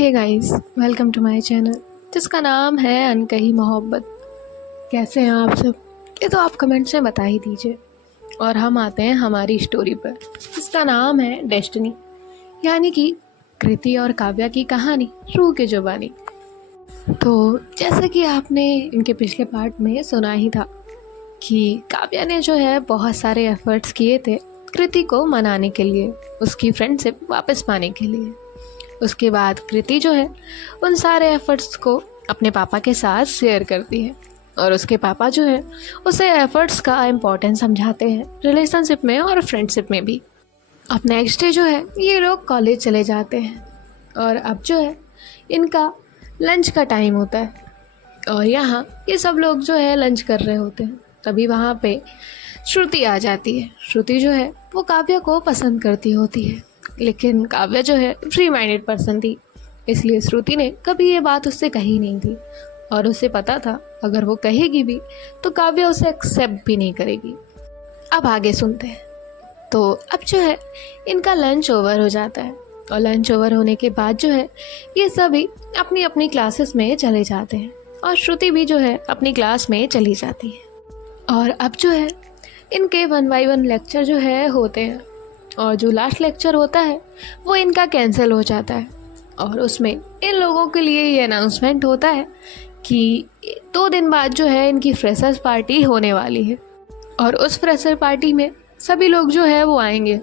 Hey guys, welcome to my channel जिसका नाम है अनकही मोहब्बत। कैसे हैं आप सब? ये तो आप कमेंट्स में बता ही दीजिए। और हम आते हैं हमारी स्टोरी पर जिसका नाम है डेस्टिनी, यानी कि कृति और काव्या की कहानी रूह की जुबानी। तो जैसे कि आपने इनके पिछले पार्ट में सुना ही था कि काव्या ने जो है बहुत सारे एफर्ट्स किए थे कृति को मनाने के लिए, उसकी फ्रेंडशिप वापस पाने के लिए। उसके बाद कृति जो है उन सारे एफर्ट्स को अपने पापा के साथ शेयर करती है और उसके पापा जो है उसे एफर्ट्स का इम्पोर्टेंस समझाते हैं रिलेशनशिप में और फ्रेंडशिप में भी। अब नेक्स्ट डे जो है ये लोग कॉलेज चले जाते हैं और अब जो है इनका लंच का टाइम होता है और यहाँ ये सब लोग जो है लंच कर रहे होते हैं। तभी वहाँ पे श्रुति आ जाती है। श्रुति जो है वो काव्या को पसंद करती होती है, लेकिन काव्या जो है फ्री माइंडेड पर्सन थी, इसलिए श्रुति ने कभी ये बात उससे कही नहीं थी और उसे पता था अगर वो कहेगी भी तो काव्या उसे एक्सेप्ट भी नहीं करेगी। अब आगे सुनते हैं। तो अब जो है इनका लंच ओवर हो जाता है और लंच ओवर होने के बाद जो है ये सभी अपनी अपनी क्लासेस में चले जाते हैं और श्रुति भी जो है अपनी क्लास में चली जाती है। और अब जो है इनके 1 बाय 1 लेक्चर जो है होते हैं और जो लास्ट लेक्चर होता है वो इनका कैंसिल हो जाता है और उसमें इन लोगों के लिए ये अनाउंसमेंट होता है कि 2 दिन बाद जो है इनकी फ्रेशर्स पार्टी होने वाली है और उस फ्रेशर पार्टी में सभी लोग जो है वो आएंगे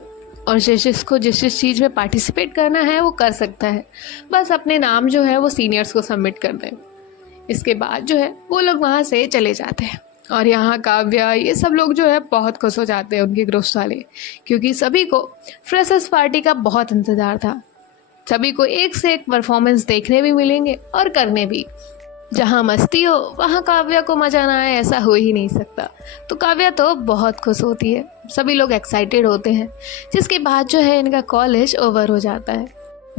और जिसको जिस चीज़ में पार्टिसिपेट करना है वो कर सकता है, बस अपने नाम जो है वो सीनियर्स को सबमिट कर दें। इसके बाद जो है वो लोग वहाँ से चले जाते हैं और यहाँ काव्या ये सब लोग जो है बहुत खुश हो जाते हैं उनके ग्रुप्स वाले, क्योंकि सभी को फ्रेशर्स पार्टी का बहुत इंतज़ार था। सभी को एक से एक परफॉर्मेंस देखने भी मिलेंगे और करने भी। जहाँ मस्ती हो वहाँ काव्या को मजा ना आए ऐसा हो ही नहीं सकता। तो काव्या तो बहुत खुश होती है, सभी लोग एक्साइटेड होते हैं। जिसके बाद जो है इनका कॉलेज ओवर हो जाता है।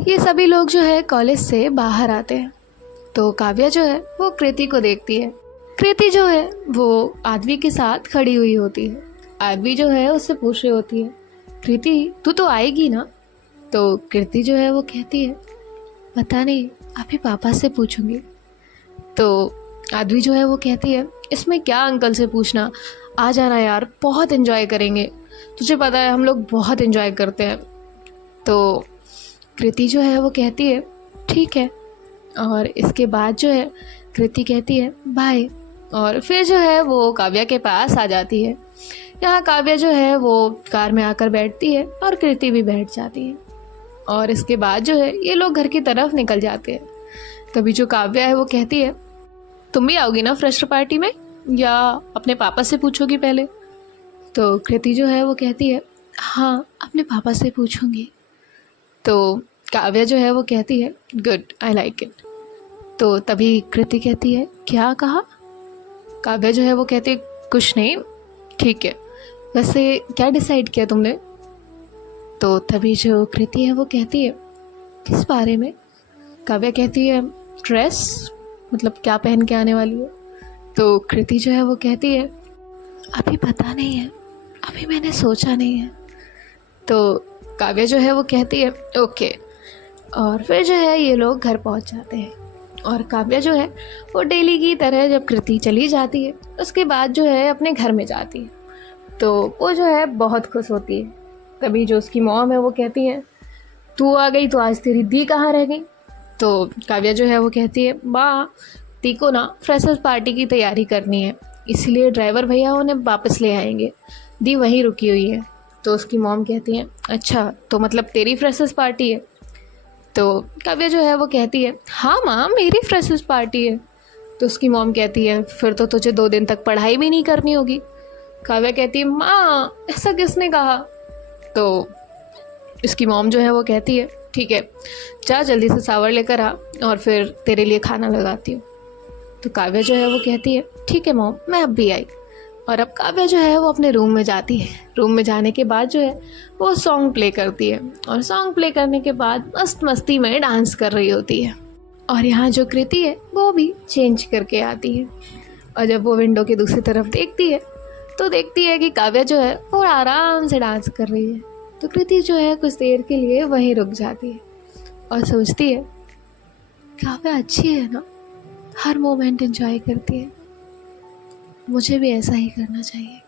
ये सभी लोग जो है कॉलेज से बाहर आते हैं तो काव्या जो है वो कृति को देखती है। कृति जो है वो आदवी के साथ खड़ी हुई होती है। आदवी जो है उससे पूछ रही होती है, कृति तू तो आएगी ना? तो कृति जो है वो कहती है, पता नहीं, अभी पापा से पूछूंगी। तो आदवी जो है वो कहती है, इसमें क्या अंकल से पूछना, आ जाना यार, बहुत एंजॉय करेंगे, तुझे पता है हम लोग बहुत एंजॉय करते हैं। तो कृति जो है वो कहती है ठीक है और इसके बाद जो है कृति कहती है बाय और फिर जो है वो काव्या के पास आ जाती है। यहाँ काव्या जो है वो कार में आकर बैठती है और कृति भी बैठ जाती है और इसके बाद जो है ये लोग घर की तरफ निकल जाते हैं। तभी जो काव्या है वो कहती है, तुम भी आओगी ना फ्रेशर पार्टी में या अपने पापा से पूछोगी पहले? तो कृति जो है वो कहती है, हाँ अपने पापा से पूछूंगी। तो काव्या जो है वो कहती है, गुड, आई लाइक इट। तो तभी कृति कहती है, क्या कहा? काव्या जो है वो कहती है, कुछ नहीं, ठीक है, वैसे क्या डिसाइड किया तुमने? तो तभी जो कृति है वो कहती है, किस बारे में? काव्या कहती है, ड्रेस, मतलब क्या पहन के आने वाली है? तो कृति जो है वो कहती है, अभी पता नहीं है, अभी मैंने सोचा नहीं है। तो काव्या जो है वो कहती है, ओके। और फिर जो है ये लोग घर पहुंच जाते हैं और काव्या जो है वो डेली की तरह जब कृति चली जाती है उसके बाद जो है अपने घर में जाती है तो वो जो है बहुत खुश होती है। तभी जो उसकी मॉम है वो कहती है, तू आ गई तो आज तेरी दी कहाँ रह गई? तो काव्या जो है वो कहती है, माँ दी को ना फ्रेशर्स पार्टी की तैयारी करनी है, इसलिए ड्राइवर भैया उन्हें वापस ले आएंगे, दी वहीं रुकी हुई है। तो उसकी मॉम कहती है, अच्छा तो मतलब तेरी फ्रेशर्स पार्टी है? तो काव्या जो है वो कहती है, हाँ माँ मेरी फ्रेशर्स पार्टी है। तो उसकी मॉम कहती है, फिर तो तुझे 2 दिन तक पढ़ाई भी नहीं करनी होगी। काव्या कहती है, माँ ऐसा किसने कहा? तो इसकी मॉम जो है वो कहती है, ठीक है, जा जल्दी से सावर लेकर आ और फिर तेरे लिए खाना लगाती हूँ। तो काव्या जो है वो कहती है, ठीक है मॉम, मैं अब भी आई। और अब काव्या जो है वो अपने रूम में जाती है। रूम में जाने के बाद जो है वो सॉन्ग प्ले करती है और सॉन्ग प्ले करने के बाद मस्त मस्ती में डांस कर रही होती है। और यहाँ जो कृति है वो भी चेंज करके आती है और जब वो विंडो के दूसरी तरफ देखती है तो देखती है कि काव्या जो है वो आराम से डांस कर रही है। तो कृति जो है कुछ देर के लिए वहीं रुक जाती है और सोचती है, काव्या अच्छी है ना, हर मोमेंट एंजॉय करती है, मुझे भी ऐसा ही करना चाहिए,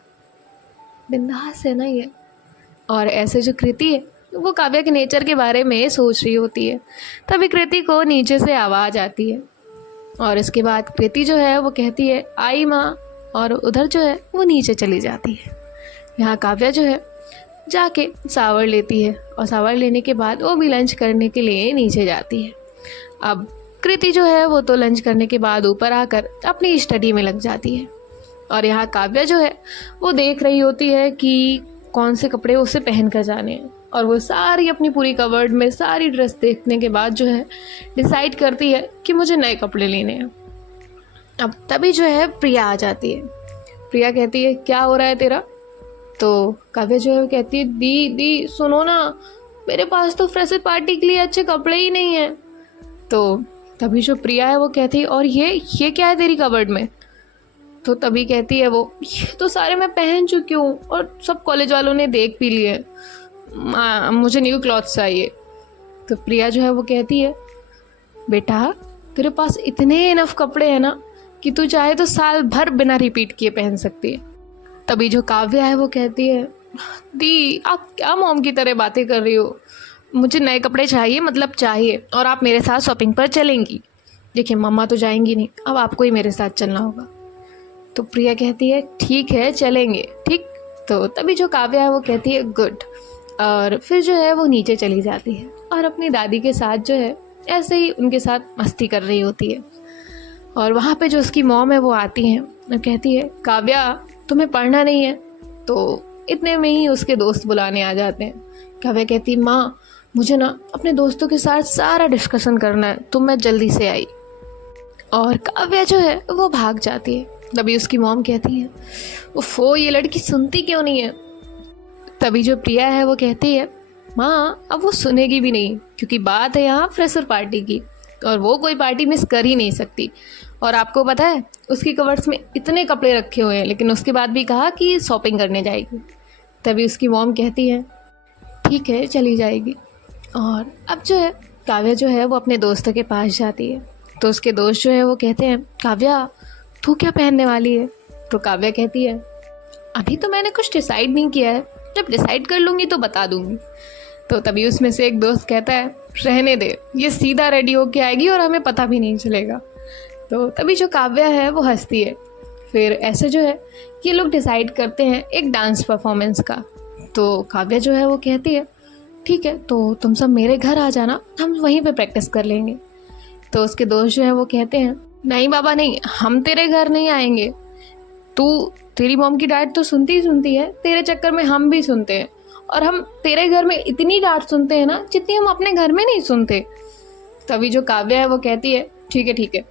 बिंदास है ना ये। और ऐसे जो कृति है वो काव्या के नेचर के बारे में सोच रही होती है, तभी कृति को नीचे से आवाज़ आती है। और इसके बाद कृति जो है वो कहती है आई माँ, और उधर जो है वो नीचे चली जाती है। यहाँ काव्या जो है जाके सावर लेती है, और सावर लेने के बाद वो भी लंच करने के लिए नीचे जाती है। अब कृति जो है वो तो लंच करने के बाद ऊपर आकर अपनी स्टडी में लग जाती है। और यहाँ काव्या जो है वो देख रही होती है कि कौन से कपड़े उसे पहन कर जाने हैं, और वो सारी अपनी पूरी कवर्ड में सारी ड्रेस देखने के बाद जो है डिसाइड करती है कि मुझे नए कपड़े लेने हैं। अब तभी जो है प्रिया आ जाती है। प्रिया कहती है क्या हो रहा है तेरा? तो काव्या जो है वो कहती है दी सुनो ना, मेरे पास तो फ्रेशर पार्टी के लिए अच्छे कपड़े ही नहीं हैं। तो तभी जो प्रिया है वो कहती है और ये क्या है तेरी कवर्ड में? तो तभी कहती है वो ये तो सारे मैं पहन चुकी हूँ और सब कॉलेज वालों ने देख भी लिए, मुझे न्यू क्लॉथ्स चाहिए। तो प्रिया जो है वो कहती है बेटा तेरे पास इतने इनफ कपड़े हैं ना कि तू चाहे तो साल भर बिना रिपीट किए पहन सकती है। तभी जो काव्या है वो कहती है दी आप क्या मॉम की तरह बातें कर रही हो, मुझे नए कपड़े चाहिए, मतलब चाहिए, और आप मेरे साथ शॉपिंग पर चलेंगी। देखिए मम्मा तो जाएंगी नहीं, अब आपको ही मेरे साथ चलना होगा। तो प्रिया कहती है ठीक है चलेंगे, ठीक। तो तभी जो काव्या है वो कहती है गुड, और फिर जो है वो नीचे चली जाती है और अपनी दादी के साथ जो है ऐसे ही उनके साथ मस्ती कर रही होती है। और वहाँ पे जो उसकी मॉम है वो आती हैं और कहती है काव्या तुम्हें पढ़ना नहीं है? तो इतने में ही उसके दोस्त बुलाने आ जाते हैं। काव्या कहती माँ मुझे ना अपने दोस्तों के साथ सारा डिस्कशन करना है, तो मैं जल्दी से आई। और काव्या जो है वो भाग जाती है। तभी उसकी मॉम कहती है उफ़ो ये लड़की सुनती क्यों नहीं है? तभी जो प्रिया है वो कहती है माँ अब वो सुनेगी भी नहीं, क्योंकि बात है यहाँ फ्रेशर पार्टी की, और वो कोई पार्टी मिस कर ही नहीं सकती। और आपको पता है उसकी कवर्स में इतने कपड़े रखे हुए हैं, लेकिन उसके बाद भी कहा कि शॉपिंग करने जाएगी। तभी उसकी मॉम कहती है ठीक है चली जाएगी। और अब जो है काव्या जो है वो अपने दोस्तों के पास जाती है। तो उसके दोस्त जो है वो कहते हैं काव्या तू क्या पहनने वाली है? तो काव्या कहती है अभी तो मैंने कुछ डिसाइड नहीं किया है, जब डिसाइड कर लूँगी तो बता दूँगी। तो तभी उसमें से एक दोस्त कहता है रहने दे, ये सीधा रेडी होके आएगी और हमें पता भी नहीं चलेगा। तो तभी जो काव्या है वो हंसती है। फिर ऐसे जो है ये लोग डिसाइड करते हैं एक डांस परफॉर्मेंस का। तो काव्या जो है वो कहती है ठीक है तो तुम सब मेरे घर आ जाना, हम वहीं पे प्रैक्टिस कर लेंगे। तो उसके दोस्त जो है वो कहते हैं नहीं बाबा नहीं, हम तेरे घर नहीं आएंगे, तेरी मॉम की डांट तो सुनती ही सुनती है, तेरे चक्कर में हम भी सुनते हैं, और हम तेरे घर में इतनी डांट सुनते हैं ना जितनी हम अपने घर में नहीं सुनते। तभी जो काव्या है वो कहती है ठीक है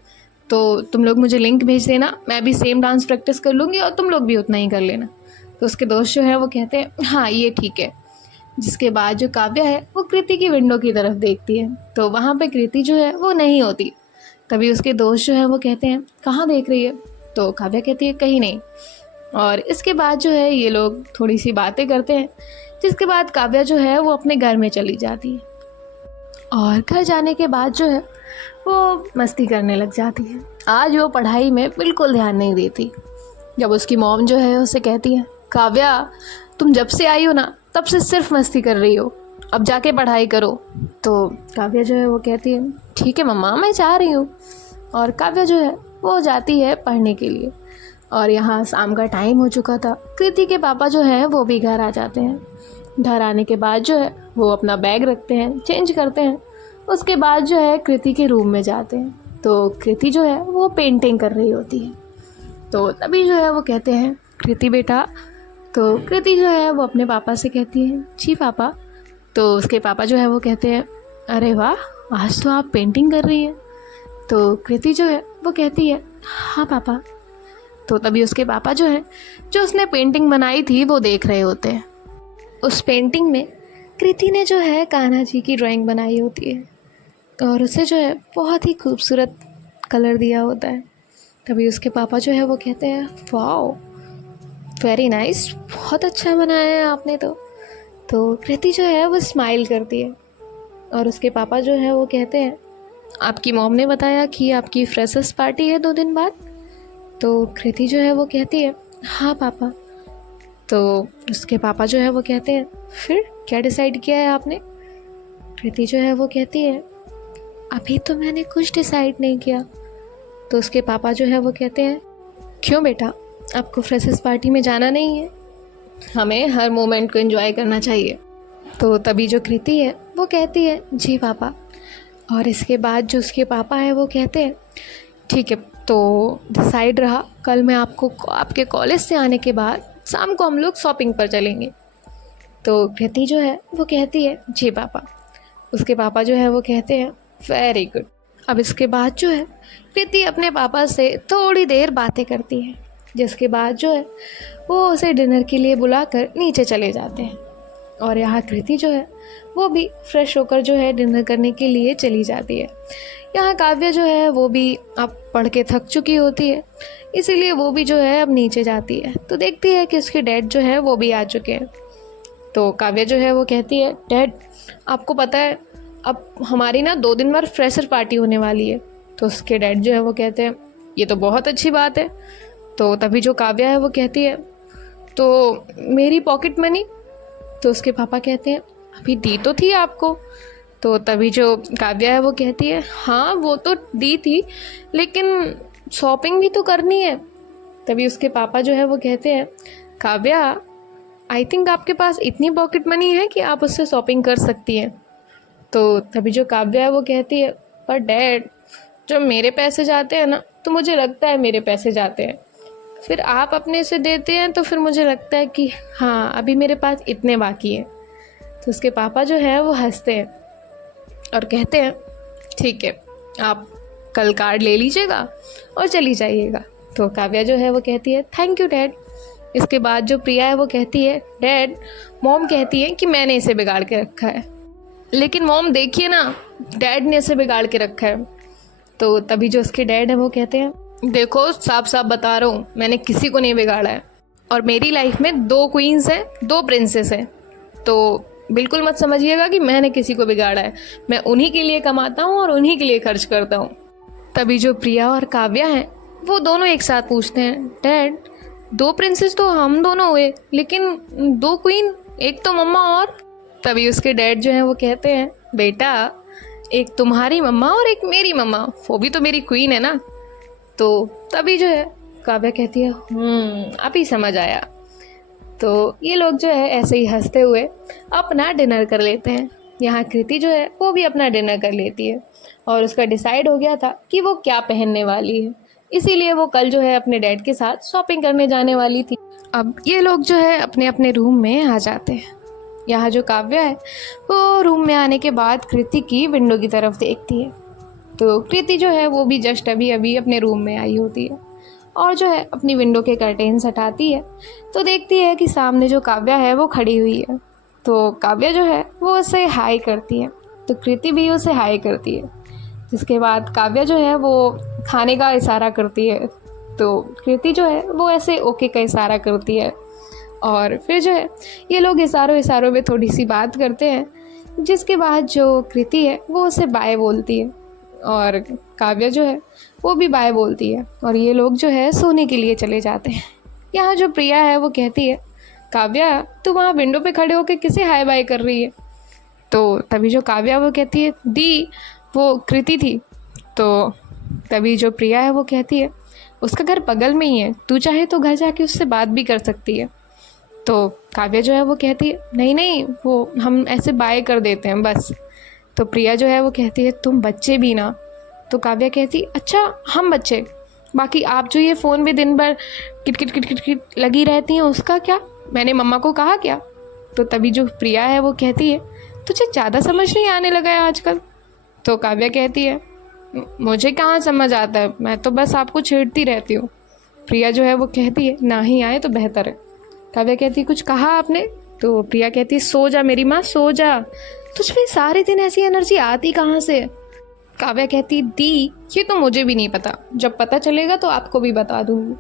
तो तुम लोग मुझे लिंक भेज देना, मैं भी सेम डांस प्रैक्टिस कर लूँगी और तुम लोग भी उतना ही कर लेना। तो उसके दोस्त जो है वो कहते हैं हाँ ये ठीक है। जिसके बाद जो काव्या है वो कृति की विंडो की तरफ देखती है, तो वहाँ पे कृति जो है वो नहीं होती। तभी उसके दोस्त जो है वो कहते हैं कहाँ देख रही है? तो काव्या कहती है कहीं नहीं। और इसके बाद जो है ये लोग थोड़ी सी बातें करते हैं, जिसके बाद काव्या जो है वो अपने घर में चली जाती है। और घर जाने के बाद जो है वो मस्ती करने लग जाती है। आज वो पढ़ाई में बिल्कुल ध्यान नहीं देती। जब उसकी मॉम जो है उसे कहती है काव्या तुम जब से आई हो ना तब से सिर्फ मस्ती कर रही हो, अब जाके पढ़ाई करो। तो काव्या जो है वो कहती है ठीक है मम्मा मैं जा रही हूँ। और काव्या जो है वो जाती है पढ़ने के लिए। और यहाँ शाम का टाइम हो चुका था। कृति के पापा जो हैं वो भी घर आ जाते हैं। घर आने के बाद जो है वो अपना बैग रखते हैं, चेंज करते हैं। उसके बाद जो है कृति के रूम में जाते हैं। तो कृति जो है वो पेंटिंग कर रही होती है। तो तभी जो है वो कहते हैं कृति बेटा। तो कृति जो है वो अपने पापा से कहती है जी पापा। तो उसके पापा जो है वो कहते हैं अरे वाह आज तो आप पेंटिंग कर रही हैं। तो कृति जो है वो कहती है हाँ पापा। तो तभी उसके पापा जो है जो उसने पेंटिंग बनाई थी वो देख रहे होते हैं। उस पेंटिंग में कृति ने जो है कान्हा जी की ड्राइंग बनाई होती है और उसे जो है बहुत ही खूबसूरत कलर दिया होता है। तभी उसके पापा जो है वो कहते हैं वाओ वेरी नाइस, बहुत अच्छा बनाया है आपने। तो कृति जो है वो स्माइल करती है और उसके पापा जो है वो कहते हैं आपकी मॉम ने बताया कि आपकी फ्रेशर्स पार्टी है 2 दिन बाद। तो कृति जो है वो कहती है हाँ पापा। तो उसके पापा जो है वो कहते हैं फिर क्या डिसाइड किया है आपने? कृति जो है वो कहती है अभी तो मैंने कुछ डिसाइड नहीं किया। तो उसके पापा जो है वो कहते हैं क्यों बेटा, आपको फ्रेशर्स पार्टी में जाना नहीं है? हमें हर मोमेंट को एंजॉय करना चाहिए। तो तभी जो कृति है वो कहती है जी पापा। और इसके बाद जो उसके पापा है वो कहते हैं ठीक है, तो डिसाइड रहा, कल मैं आपको आपके कॉलेज से आने के बाद शाम को हम लोग शॉपिंग पर चलेंगे। तो कृति जो है वो कहती है जी पापा। उसके पापा जो है वो कहते हैं वेरी गुड। अब इसके बाद जो है कृति अपने पापा से थोड़ी देर बातें करती है, जिसके बाद जो है वो उसे डिनर के लिए बुलाकर नीचे चले जाते हैं। और यहाँ कृति जो है वो भी फ्रेश होकर जो है डिनर करने के लिए चली जाती है। यहाँ काव्या जो है वो भी अब पढ़ के थक चुकी होती है, इसीलिए वो भी जो है अब नीचे जाती है। तो देखती है कि उसके डैड जो है वो भी आ चुके हैं। तो काव्या जो है वो कहती है डैड आपको पता है अब हमारी ना 2 दिन बाद फ्रेशर पार्टी होने वाली है। तो उसके डैड जो है वो कहते हैं ये तो बहुत अच्छी बात है। तो तभी जो काव्या है वो कहती है तो मेरी पॉकेट मनी? तो उसके पापा कहते हैं अभी दी तो थी आपको। तो तभी जो काव्या है वो कहती है हाँ वो तो दी थी, लेकिन शॉपिंग भी तो करनी है। तभी उसके पापा जो है वो कहते हैं काव्या आई थिंक आपके पास इतनी पॉकेट मनी है कि आप उससे शॉपिंग कर सकती हैं। तो तभी जो काव्या है वो कहती है पर डैड जब मेरे पैसे जाते हैं ना तो मुझे लगता है मेरे पैसे जाते हैं, फिर आप अपने से देते हैं तो फिर मुझे लगता है कि हाँ अभी मेरे पास इतने बाकी हैं। तो उसके पापा जो है वो हंसते हैं और कहते हैं ठीक है आप कल कार्ड ले लीजिएगा और चली जाइएगा। तो काव्या जो है वो कहती है थैंक यू डैड। इसके बाद जो प्रिया है वो कहती है डैड मॉम कहती है कि मैंने इसे बिगाड़ के रखा है, लेकिन मॉम देखिए ना डैड ने इसे बिगाड़ के रखा है। तो तभी जो उसके डैड है वो कहते हैं देखो साफ साफ बता रहा हूँ मैंने किसी को नहीं बिगाड़ा है, और मेरी लाइफ में 2 क्वींस हैं 2 प्रिंसेस हैं, तो बिल्कुल मत समझिएगा कि मैंने किसी को बिगाड़ा है। मैं उन्हीं के लिए कमाता हूँ और उन्हीं के लिए खर्च करता हूँ। तभी जो प्रिया और काव्या हैं वो दोनों एक साथ पूछते हैं डैड 2 प्रिंसेस तो हम दोनों हुए, लेकिन 2 क्वीन, एक तो मम्मा और। तभी उसके डैड जो हैं वो कहते हैं बेटा एक तुम्हारी मम्मा और एक मेरी मम्मा, वो भी तो मेरी क्वीन है ना। तो तभी जो है काव्या कहती है अभी समझ आया। तो ये लोग जो है ऐसे ही हंसते हुए अपना डिनर कर लेते हैं। यहाँ कृति जो है वो भी अपना डिनर कर लेती है और उसका डिसाइड हो गया था कि वो क्या पहनने वाली है, इसीलिए वो कल जो है अपने डैड के साथ शॉपिंग करने जाने वाली थी। अब ये लोग जो है अपने अपने रूम में आ जाते हैं। यहाँ जो काव्या है वो रूम में आने के बाद कृति की विंडो की तरफ देखती है। तो कृति जो है वो भी जस्ट अभी अभी अपने रूम में आई होती है और जो है अपनी विंडो के कर्टेन्स हटाती है तो देखती है कि सामने जो काव्या है वो खड़ी हुई है। तो काव्या जो है वो उसे हाई करती है, तो कृति भी उसे हाई करती है। जिसके बाद काव्या जो है वो खाने का इशारा करती है, तो कृति जो है वो ऐसे ओके का इशारा करती है। और फिर जो है ये लोग इशारों में थोड़ी सी बात करते हैं, जिसके बाद जो कृति है वो उसे बाय बोलती है और काव्या जो है वो भी बाय बोलती है और ये लोग जो है सोने के लिए चले जाते हैं। यहाँ जो प्रिया है वो कहती है काव्या तू वहाँ विंडो पे खड़े होकर किसे हाय बाय कर रही है? तो तभी जो काव्या वो कहती है दी वो कृति थी। तो तभी जो प्रिया है वो कहती है उसका घर बगल में ही है, तू चाहे तो घर जाके उससे बात भी कर सकती है। तो काव्या जो है वो कहती है नहीं नहीं वो हम ऐसे बाय कर देते हैं बस। तो प्रिया जो है वो कहती है तुम बच्चे भी ना। तो काव्या कहती अच्छा हम बच्चे, बाकी आप जो ये फ़ोन में दिन भर kit kit kit kit kit लगी रहती हैं उसका क्या, मैंने मम्मा को कहा क्या? तो तभी जो प्रिया है वो कहती है तुझे ज़्यादा समझ नहीं आने लगा है आजकल। तो काव्या कहती है मुझे कहाँ समझ आता है, मैं तो बस आपको छेड़ती रहती हूँ। प्रिया जो है वो कहती है ना ही आए तो बेहतर है। काव्या कहती है कुछ कहा आपने? तो प्रिया कहती है सो जा मेरी माँ सो जा, तुझ में सारे दिन ऐसी एनर्जी आती कहाँ से? काव्या कहती दी ये तो मुझे भी नहीं पता, जब पता चलेगा तो आपको भी बता दूंगी।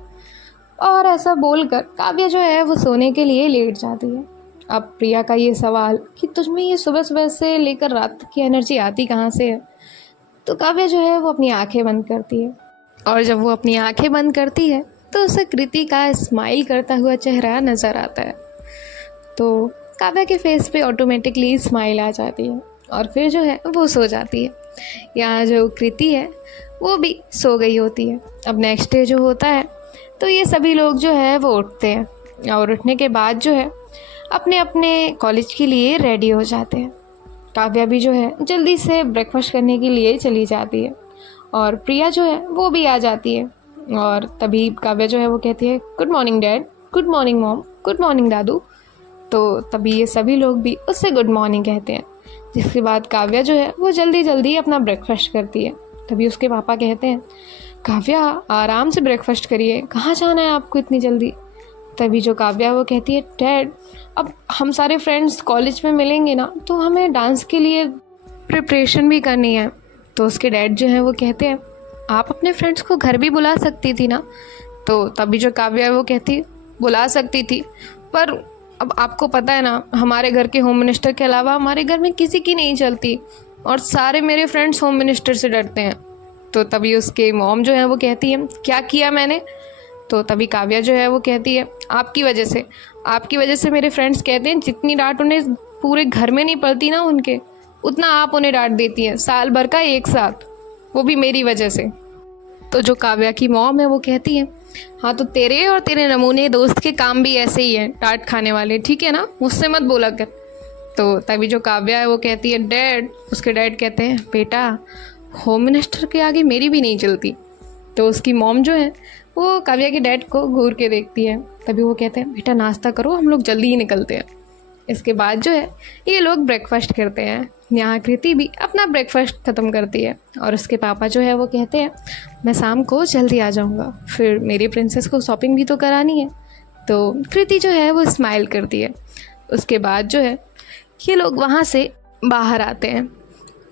और ऐसा बोलकर काव्या जो है वो सोने के लिए लेट जाती है। अब प्रिया का ये सवाल कि तुझमें ये सुबह सुबह से लेकर रात तक की एनर्जी आती कहाँ से है, तो काव्या जो है वो अपनी आंखें बंद करती है, और जब वो अपनी आंखें बंद करती है तो उसे कृति का स्माइल करता हुआ चेहरा नज़र आता है। तो काव्या के फेस पे ऑटोमेटिकली स्माइल आ जाती है और फिर जो है वो सो जाती है। यहाँ जो कृति है वो भी सो गई होती है। अब नेक्स्ट डे जो होता है तो ये सभी लोग जो है वो उठते हैं और उठने के बाद जो है अपने अपने कॉलेज के लिए रेडी हो जाते हैं। काव्या भी जो है जल्दी से ब्रेकफास्ट करने के लिए चली जाती है और प्रिया जो है वो भी आ जाती है। और तभी काव्या जो है वो कहती है good morning dad, good morning mom, good morning दादू। तो तभी ये सभी लोग भी उससे गुड मॉर्निंग कहते हैं, जिसके बाद काव्या जो है वो जल्दी जल्दी अपना ब्रेकफास्ट करती है। तभी उसके पापा कहते हैं काव्या आराम से ब्रेकफास्ट करिए, कहाँ जाना है आपको इतनी जल्दी। तभी जो काव्या वो कहती है डैड अब हम सारे फ्रेंड्स कॉलेज में मिलेंगे ना, तो हमें डांस के लिए प्रिपरेशन भी करनी है। तो उसके डैड जो है वो कहते हैं आप अपने फ्रेंड्स को घर भी बुला सकती थी ना। तो तभी जो काव्या वो कहती बुला सकती थी, पर अब आपको पता है ना हमारे घर के होम मिनिस्टर के अलावा हमारे घर में किसी की नहीं चलती और सारे मेरे फ्रेंड्स होम मिनिस्टर से डरते हैं। तो तभी उसके मॉम जो है वो कहती है क्या किया मैंने। तो तभी काव्या जो है वो कहती है आपकी वजह से मेरे फ्रेंड्स कहते हैं जितनी डांट उन्हें पूरे घर में नहीं पड़ती ना उनके, उतना आप उन्हें डांट देती हैं साल भर का एक साथ, वो भी मेरी वजह से। तो जो काव्या की मॉम है वो कहती है हाँ तो तेरे और तेरे नमूने दोस्त के काम भी ऐसे ही हैं, डांट खाने वाले, ठीक है ना, मुझसे मत बोला कर। तो तभी जो काव्या है वो कहती है डैड, उसके डैड कहते हैं बेटा होम मिनिस्टर के आगे मेरी भी नहीं चलती। तो उसकी मॉम जो है वो काव्या के डैड को घूर के देखती है। तभी वो कहते हैं बेटा नाश्ता करो, हम लोग जल्दी ही निकलते हैं। इसके बाद जो है ये लोग ब्रेकफास्ट करते हैं। यहाँ कृति भी अपना ब्रेकफास्ट ख़त्म करती है और उसके पापा जो है वो कहते हैं मैं शाम को जल्दी आ जाऊँगा, फिर मेरी प्रिंसेस को शॉपिंग भी तो करानी है। तो कृति जो है वो स्माइल करती है। उसके बाद जो है ये लोग वहाँ से बाहर आते हैं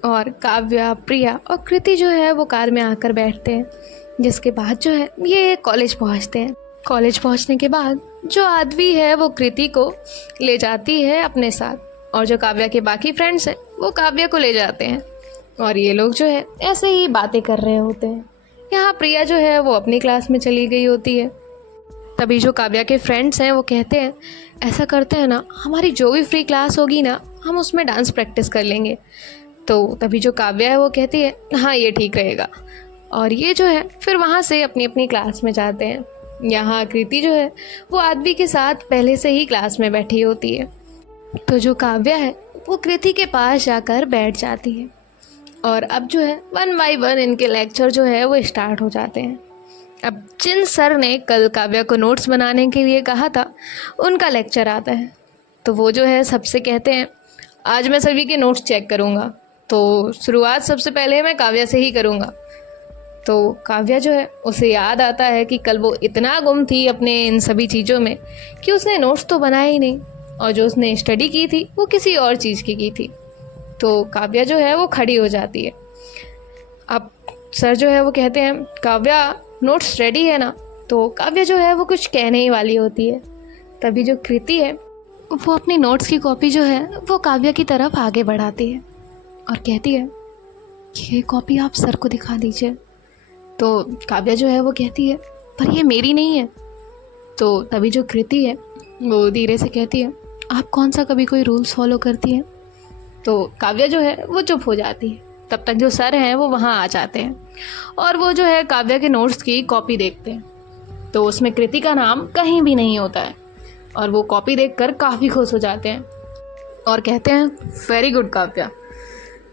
और काव्या, प्रिया और कृति जो है वो कार में आकर बैठते हैं। जिसके बाद जो है ये कॉलेज पहुँचते हैं। कॉलेज पहुँचने के बाद जो आदमी है वो कृति को ले जाती है अपने साथ, और जो काव्या के बाकी फ्रेंड्स हैं वो काव्या को ले जाते हैं और ये लोग जो है ऐसे ही बातें कर रहे होते हैं। यहाँ प्रिया जो है वो अपनी क्लास में चली गई होती है। तभी जो काव्या के फ्रेंड्स हैं वो कहते हैं ऐसा करते हैं ना, हमारी जो भी फ्री क्लास होगी ना हम उसमें डांस प्रैक्टिस कर लेंगे। तो तभी जो काव्या है वो कहती है हाँ ये ठीक रहेगा, और ये जो है फिर वहाँ से अपनी अपनी क्लास में जाते हैं। यहाँ कृति जो है वो आदमी के साथ पहले से ही क्लास में बैठी होती है। तो जो काव्या है वो कृति के पास जाकर बैठ जाती है और अब जो है 1 बाय 1 इनके लेक्चर जो है वो स्टार्ट हो जाते हैं। अब जिन सर ने कल काव्या को नोट्स बनाने के लिए कहा था उनका लेक्चर आता है। तो वो जो है सबसे कहते हैं आज मैं सभी के नोट्स चेक करूँगा, तो शुरुआत सबसे पहले मैं काव्या से ही करूँगा। तो काव्या जो है उसे याद आता है कि कल वो इतना गुम थी अपने इन सभी चीज़ों में कि उसने नोट्स तो बनाए ही नहीं, और जो उसने स्टडी की थी वो किसी और चीज़ की थी। तो काव्या जो है वो खड़ी हो जाती है। अब सर जो है वो कहते हैं काव्या नोट्स रेडी है ना। तो काव्या जो है वो कुछ कहने ही वाली होती है। तभी जो कृति है वो अपनी नोट्स की कॉपी जो है वो काव्या की तरफ आगे बढ़ाती है और कहती है ये कॉपी आप सर को दिखा दीजिए। तो काव्या जो है वो कहती है पर ये मेरी नहीं है। तो तभी जो कृति है वो धीरे से कहती है आप कौन सा कभी कोई रूल्स फॉलो करती है। तो काव्या जो है वो चुप हो जाती है। तब तक जो सर हैं वो वहाँ आ जाते हैं और वो जो है काव्या के नोट्स की कॉपी देखते हैं। तो उसमें कृति का नाम कहीं भी नहीं होता है और वो कॉपी देखकर काफ़ी खुश हो जाते हैं और कहते हैं वेरी गुड काव्या,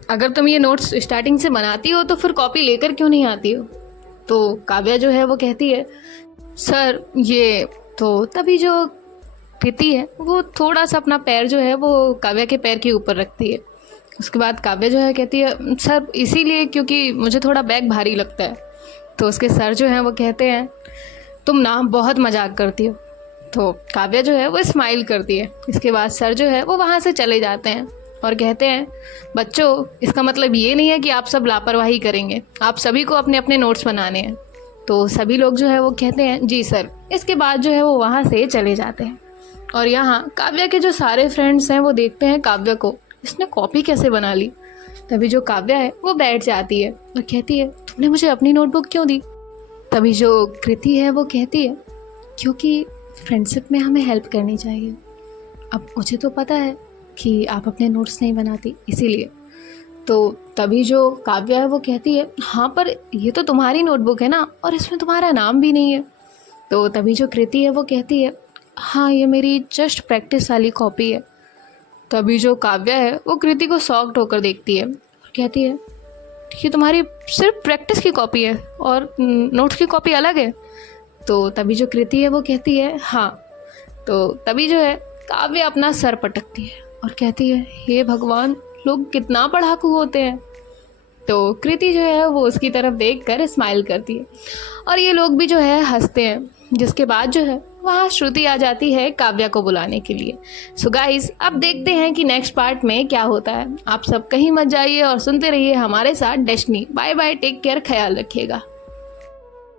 अगर तुम ये नोट्स स्टार्टिंग से बनाती हो तो फिर कॉपी लेकर क्यों नहीं आती हो। तो काव्या जो है वो कहती है सर ये। तो तभी जो कृति है वो थोड़ा सा अपना पैर जो है वो काव्या के पैर के ऊपर रखती है। उसके बाद काव्या जो है कहती है सर इसीलिए क्योंकि मुझे थोड़ा बैग भारी लगता है। तो उसके सर जो हैं वो कहते हैं तुम ना बहुत मजाक करती हो। तो काव्या जो है वो स्माइल करती है। इसके बाद सर जो है वो वहाँ से चले जाते हैं और कहते हैं बच्चों इसका मतलब ये नहीं है कि आप सब लापरवाही करेंगे, आप सभी को अपने अपने नोट्स बनाने हैं। तो सभी लोग जो है वो कहते हैं जी सर। इसके बाद जो है वो वहाँ से चले जाते हैं और यहाँ काव्या के जो सारे फ्रेंड्स हैं वो देखते हैं काव्या को, इसने कॉपी कैसे बना ली। तभी जो काव्या है वो बैठ जाती है और कहती है, तुमने मुझे अपनी नोटबुक क्यों दी? तभी जो कृति है वो कहती है, क्योंकि फ्रेंडशिप में हमें हेल्प करनी चाहिए। अब मुझे तो पता है कि आप अपने नोट्स नहीं बनाती, इसीलिए। तो तभी जो काव्या है वो कहती है, हाँ पर ये तो तुम्हारी नोटबुक है ना, और इसमें तुम्हारा नाम भी नहीं है। तो तभी जो कृति है वो कहती है, हाँ ये मेरी जस्ट प्रैक्टिस वाली कॉपी है। तभी जो काव्या है वो कृति को शॉक्ड होकर देखती है और कहती है, ये तुम्हारी सिर्फ प्रैक्टिस की कॉपी है और नोट्स की कॉपी अलग है। तो तभी जो कृति है वो कहती है, हाँ। तो तभी जो है काव्या अपना सर पटकती है और कहती है, हे भगवान, लोग कितना पढ़ाकू होते हैं। तो कृति जो है वो उसकी तरफ देखकर स्माइल करती है और ये लोग भी जो है हंसते हैं। जिसके बाद जो है वहाँ श्रुति आ जाती है काव्या को बुलाने के लिए। सो गाइस, अब देखते हैं कि नेक्स्ट पार्ट में क्या होता है। आप सब कहीं मत जाइए और सुनते रहिए हमारे साथ Destiny. Bye bye, take care, ख्याल रखिएगा।